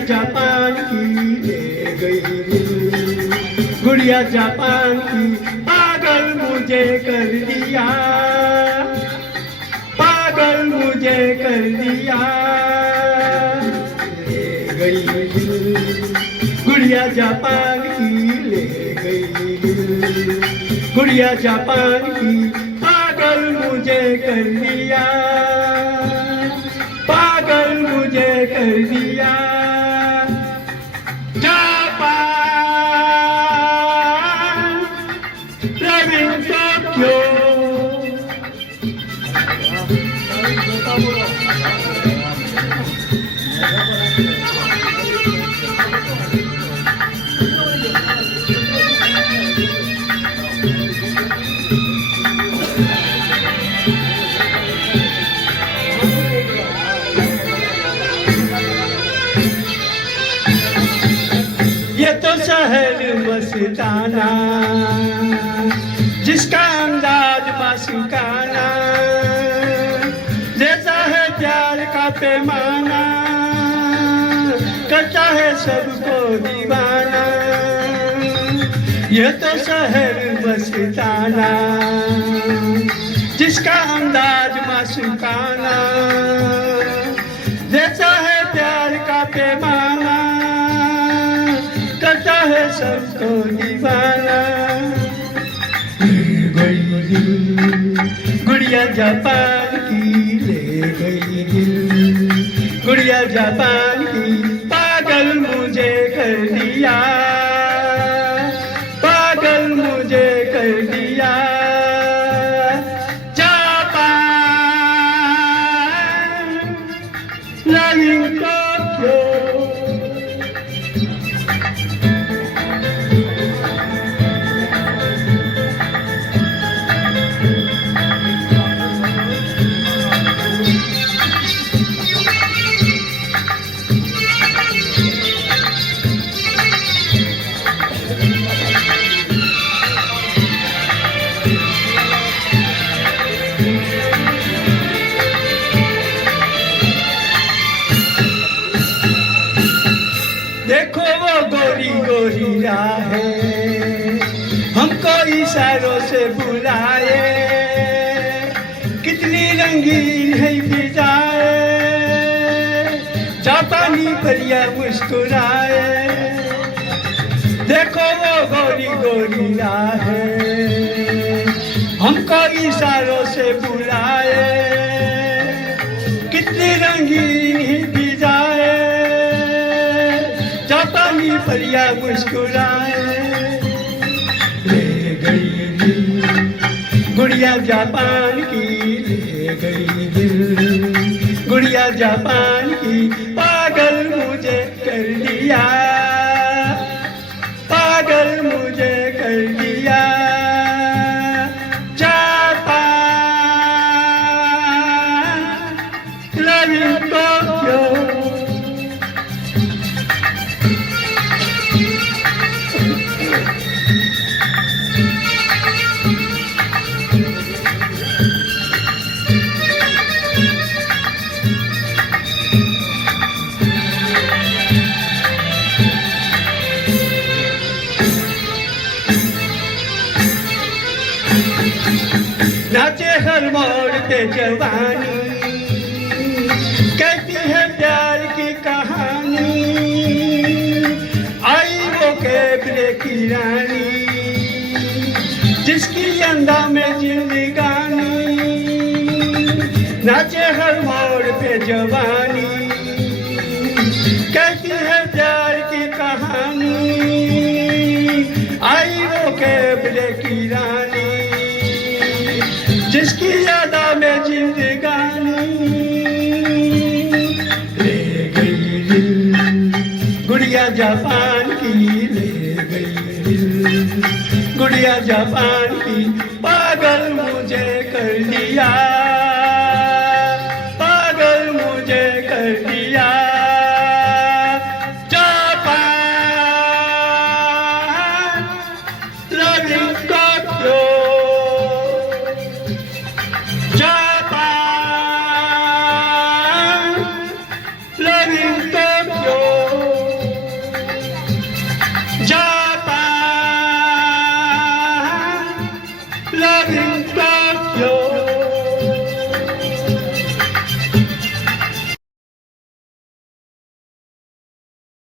Japan की ले गई दिल, गुड़िया जापान की पागल मुझे कर दिया, पागल मुझे कर दिया, ले गई दिल, गुड़िया जापान की ले गई दिल, गुड़िया जापान की पागल मुझे कर दिया, पागल मुझे कर दिया। जापान रविंद्र टोक्यो, ये तो शहर मस्ताना जिसका अंदाज मासूकाना, जैसा है प्यार का पैमाना, करता है सबको दीवाना। ये तो शहर मस्ताना जिसका अंदाज मासूकाना, जैसा है प्यार का पैमाना, करता है सबको दीवाना। ले गई दिल, गुड़िया जापान की ले गई दिल, गुड़िया जापान की पागल मुझे कर दिया, पागल मुझे कर दिया। जापान रविंद्र टोक्यो, देखो वो गोरी गोरी राहें हमको इशारों से बुलाए, कितनी रंगीन है फिजाएं, जापानी परिया मुस्कुराए। देखो वो गोरी गोरी राहें हमको इशारों से बुलाए, कितनी रंगीन ही फिजाएं, जापानी परिया मुस्कुराए। ले गई दिल, गुड़िया जापान की ले गई दिल, गुड़िया जापान की पागल मुझे कर दिया, पागल मुझे कर दिया। जापान रविंद्र टोक्यो, नाचे हर मोड़ पे जवानी, कहती है प्यार की कहानी, आई वो कैबरे की रानी, जिसकी अंदा में जिंदगानी। नाचे हर मोड़ पे जवानी, कहती है प्यार की कहानी, आई वो कैबरे की रानी, जिसकी यादा में जिंदगानी। ले गई दिल, गुड़िया जापान की ले गई दिल, गुड़िया जापान की पागल मुझे कर दिया,